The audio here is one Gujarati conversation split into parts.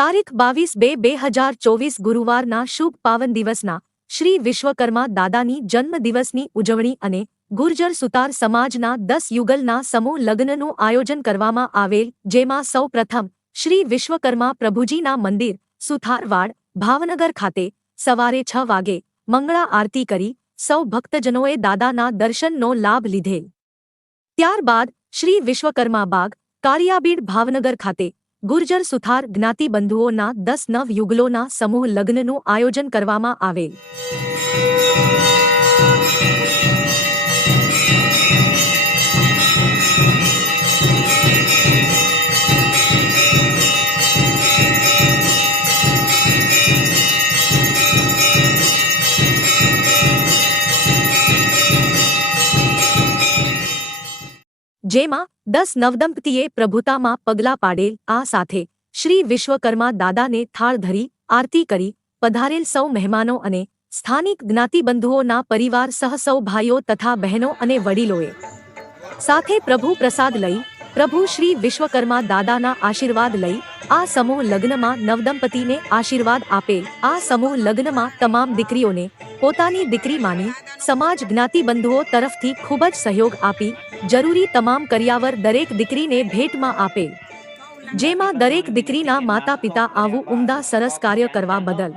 તારીખ 22/2/2024 ગુરુવારના શુભ પાવન દિવસના શ્રી વિશ્વકર્મા દાદાની જન્મદિવસની ઉજવણી અને ગુર્જર સુતાર સમાજના 10 યુગલના સમૂહ લગ્નનું આયોજન કરવામાં આવેલ, જેમાં સૌ પ્રથમ શ્રી વિશ્વકર્મા પ્રભુજીના મંદિર સુથારવાડ ભાવનગર ખાતે સવારે 6 વાગે મંગળા આરતી કરી સૌ ભક્તજનોએ દાદાના દર્શનનો લાભ લીધેલ. ત્યારબાદ શ્રી વિશ્વકર્મા બાગ કારિયાબીડ ભાવનગર ખાતે ગુર્જર સુથાર જ્ઞાતિબંધુઓના 10 નવ યુગલોના સમૂહ લગ્નનું આયોજન કરવામાં આવેલ. જેમાં 10 નવદંપતીએ પ્રભુતામાં પગલાં પાડેલ. આ સાથે શ્રી વિશ્વકર્મા દાદાને થાળ ધરી આરતી કરી પધારેલ સૌ મહેમાનો અને સ્થાનિક જ્ઞાતિબંધુઓના પરિવાર સહ સૌ ભાઈઓ તથા બહેનો અને વડીલોએ સાથે પ્રભુ પ્રસાદ લઈ પ્રભુ શ્રી વિશ્વકર્મા દાદાના આશીર્વાદ લઈ આ સમૂહ લગ્નમાં નવદંપતીને આશીર્વાદ આપેલ. આ સમૂહ લગ્નમાં તમામ દીકરીઓને પોતાની દીકરી માની સમાજ જ્ઞાતિબંધુઓ તરફથી ખૂબ જ સહયોગ આપી જરૂરી તમામ કરિયાવર દરેક દીકરીને ભેટમાં આપેલ. જેમાં દરેક દીકરીના માતા પિતા આવું ઉમદા સરસ કાર્ય કરવા બદલ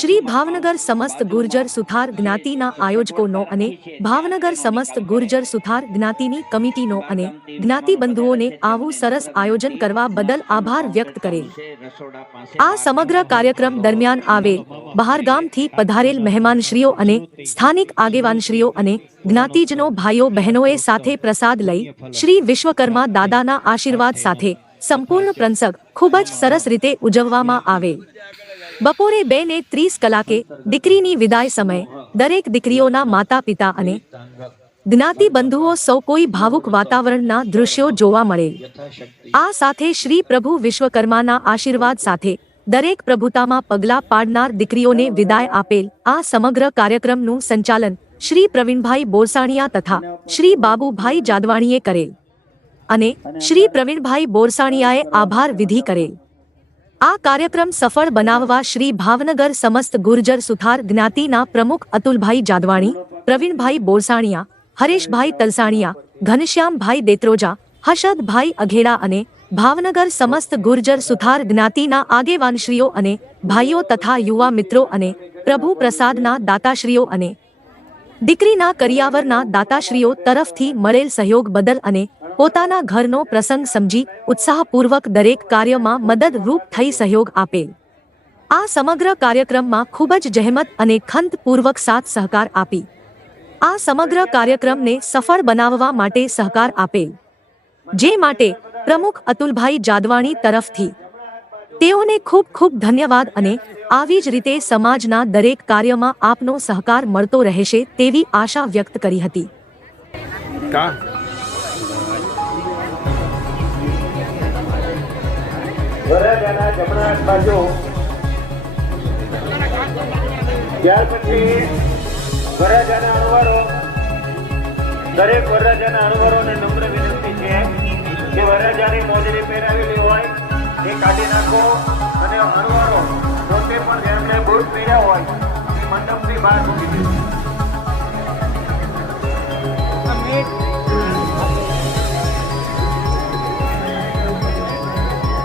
શ્રી ભાવનગર સમસ્ત ગુર્જર સુથાર જ્ઞાતિના આયોજકોનો અને ભાવનગર સમસ્ત ગુર્જર સુથાર જ્ઞાતિની કમિટીનો અને જ્ઞાતિબંધુઓને આવું સરસ આયોજન કરવા બદલ આભાર વ્યક્ત કરેલ. આ સમગ્ર કાર્યક્રમ દરમિયાન આવેલ બહારગામથી પધારેલ મહેમાનશ્રીઓ અને સ્થાનિક આગેવાનશ્રીઓ અને જ્ઞાતિજનો ભાઈઓ બહેનોએ સાથે પ્રસાદ લઈ શ્રી વિશ્વકર્મા દાદાના આશીર્વાદ સાથે સંપૂર્ણ પ્રસંગ ખૂબ જ સરસ રીતે ઉજવવામાં આવેલ. બપોરે 2:30 કલાકે દીકરીની વિદાય સમયે દરેક દીકરીઓના માતા પિતા અને જ્ઞાતિબંધુઓ સૌ કોઈ ભાવુક વાતાવરણના દૃશ્યો જોવા મળેલ. આ સાથે શ્રી પ્રભુ વિશ્વકર્માના આશીર્વાદ સાથે દરેક પ્રભુતામાં પગલાં પાડનાર દીકરીઓને વિદાય આપેલ. આ સમગ્ર કાર્યક્રમનું સંચાલન શ્રી પ્રવીણભાઈ બોરસાણીયા તથા શ્રી બાબુભાઈ જાદવાણીએ કરેલ અને શ્રી પ્રવીણભાઈ બોરસાણીયાએ આભાર વિધિ કરેલ. આ કાર્યક્રમ સફળ બનાવવા શ્રી ભાવનગર સમસ્ત ગુર્જર સુથાર જ્ઞાતિના પ્રમુખ અતુલભાઈ જાદવાણી, પ્રવીણભાઈ બોરસાણીયા, હરેશભાઈ તલસાણીયા, ઘનશ્યામભાઈ દેત્રોજા, હર્ષદભાઈ અઘેડા અને ભાવનગર સમસ્ત ગુર્જર સુથાર જ્ઞાતિના આગેવાનશ્રીઓ અને ભાઈઓ તથા યુવા મિત્રો અને પ્રભુ પ્રસાદના દાતાશ્રીઓ અને દીકરીના કરિયાવરના દાતાશ્રીઓ તરફથી મળેલ સહયોગ બદલ અને પોતાના ઘરનો પ્રસંગ સમજી ઉત્સાહપૂર્વક દરેક કાર્યમાં મદદરૂપ થઈ સહયોગ આપેલ. આ સમગ્ર કાર્યક્રમમાં ખૂબ જ જહેમત અને ખંતપૂર્વક સાથ સહકાર આપી આ સમગ્ર કાર્યક્રમને સફળ બનાવવા માટે સહકાર આપેલ. જે માટે પ્રમુખ અતુલભાઈ જાદવાણી તરફથી તેઓને ખૂબ ખૂબ ધન્યવાદ અને આવી જ રીતે સમાજના દરેક કાર્યમાં આપનો સહકાર મળતો રહેશે તેવી આશા વ્યક્ત કરી હતી. વરરાજાના જમણા હાથ બાજુ ત્યાર પછી વરરાજાના અણવારો દરેક વરરાજાના અણવારોને નમ્ર વિનંતી છે કે વરરાજાની મોજડી પહેરાવેલી હોય એ કાઢી નાખો અને અણવારો પોતે પણ જેમણે બૂટ પહેર્યા હોય એ મંડપની બહાર મૂકી દે.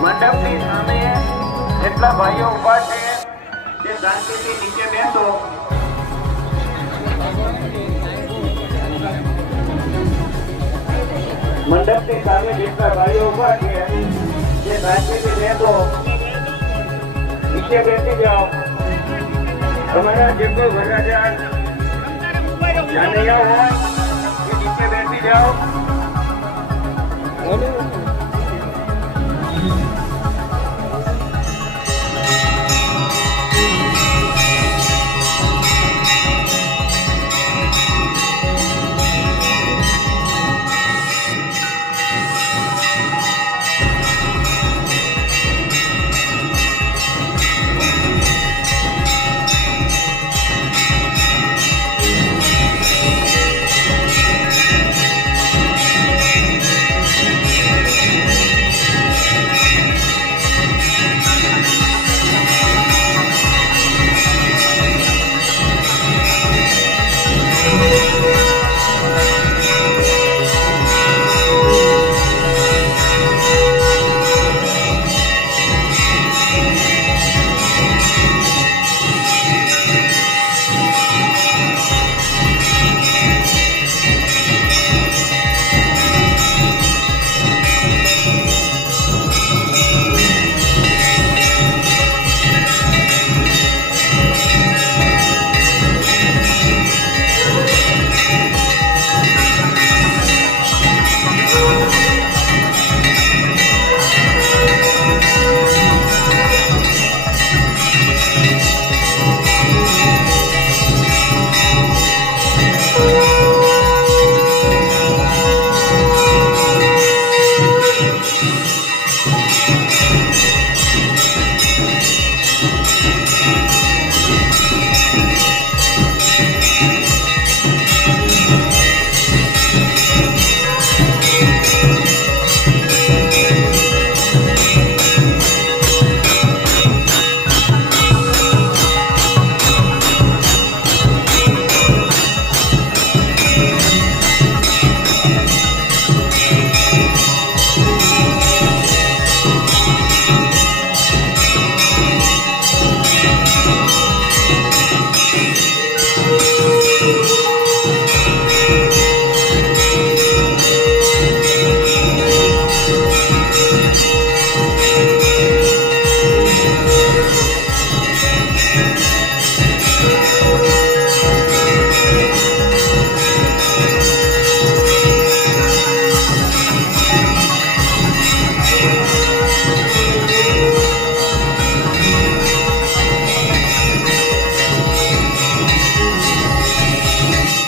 મંડપની સામે જેટલા ભાઈઓ ઉભા છે તે શાંતિથી નીચે બેસો. મંડપની સામે જેટલા ભાઈઓ ઉભા છે તે શાંતિથી બેસો, નીચે બેસી જાઓ. તમારા જે કોઈ વરરાજા જાનૈયા હોય એ નીચે બેસી જાઓ.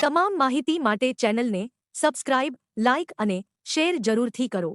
તમામ માહિતી માટે ચેનલને સબસ્ક્રાઇબ, લાઇક અને શેર જરૂરથી કરો.